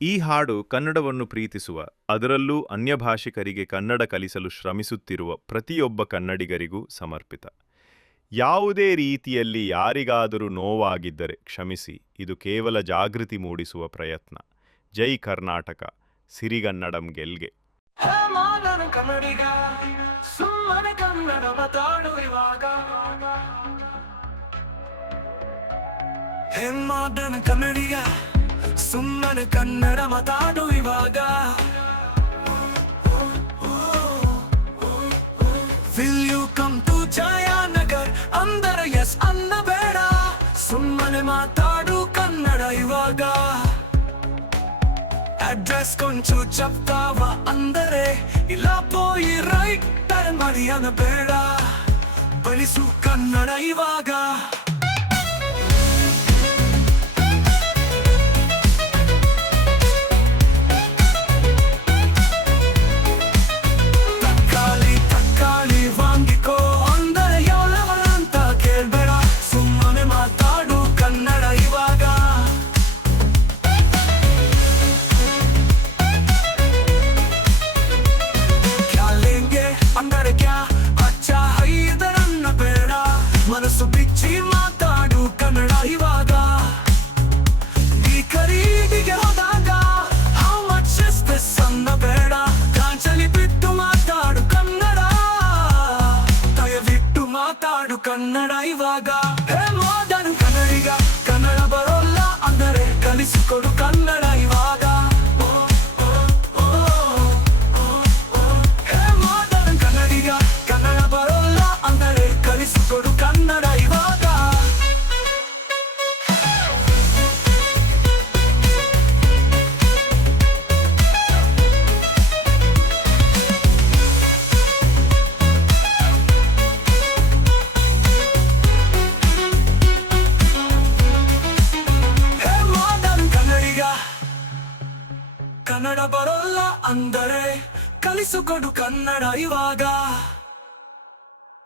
ಈ ಹಾಡು ಕನ್ನಡವನ್ನು ಪ್ರೀತಿಸುವ, ಅದರಲ್ಲೂ ಅನ್ಯಭಾಷಿಕರಿಗೆ ಕನ್ನಡ ಕಲಿಸಲು ಶ್ರಮಿಸುತ್ತಿರುವ ಪ್ರತಿಯೊಬ್ಬ ಕನ್ನಡಿಗರಿಗೂ ಸಮರ್ಪಿತ. ಯಾವುದೇ ರೀತಿಯಲ್ಲಿ ಯಾರಿಗಾದರೂ ನೋವಾಗಿದ್ದರೆ ಕ್ಷಮಿಸಿ, ಇದು ಕೇವಲ ಜಾಗೃತಿ ಮೂಡಿಸುವ ಪ್ರಯತ್ನ. ಜೈ ಕರ್ನಾಟಕ, ಸಿರಿಗನ್ನಡಂ ಗೆಲ್ಗೆ. ಕನ್ನಡಿಗ ಸುಮ್ಮನೆ ಕನ್ನಡ ಮಾತಾಡು ಇವಾಗ. Will you come to Jayanagar ಅಂದರೆ ಎಸ್ ಅನ್ನಬೇಡ, ಸುಮ್ಮನೆ ಮಾತಾಡು ಕನ್ನಡ ಇವಾಗ. ಅಡ್ರೆಸ್ ಕೊಂಚು ಚಪ್ತಾವ ಅಂದರೆ ಇಲ್ಲ ಪೋಯಿ ರೈಟ್ ಟರ್ನ್ ಮಾಡಿ ಅನ್ನಬೇಡ, ಬಳಸು ಕನ್ನಡ ಇವಾಗ. ಮನಸ್ಸು ಬಿಚ್ಚಿ ಮಾತಾಡು ಕನ್ನಡ ಇವಾಗ. ಈ ಖರೀದಿಗೆ ಹೋದಾಗ how much is this ಅನ್ನಬೇಡ, ಕಾಂಚಲಿ ಬಿಟ್ಟು ಮಾತಾಡು ಕನ್ನಡ, ದಯವಿಟ್ಟು ಮಾತಾಡು ಕನ್ನಡ ಇವಾಗ. ಹೇ ಮೋದನ್ ಕನ್ನಡಿಗ, ಕನ್ನಡ ಬರೋಲ್ಲ ಅಂದರೆ ಕಲಿಸಿಕೊಡು ಕನ್ನಡ ಇವಾಗ. ಹೇ ಮೋದನ್ ಕನ್ನಡಿಗ, ಕನ್ನಡ ಬರೋಲ್ಲ ಅಂದರೆ ಕಲಿಸಿಕೊಡು ಕನ್ನಡ ಇವಾಗ. ಕನ್ನಡ ಬರೋಲ್ಲ ಅಂದರೆ ಕಲಿಸಿಕೊಡು ಕನ್ನಡ ಇವಾಗ.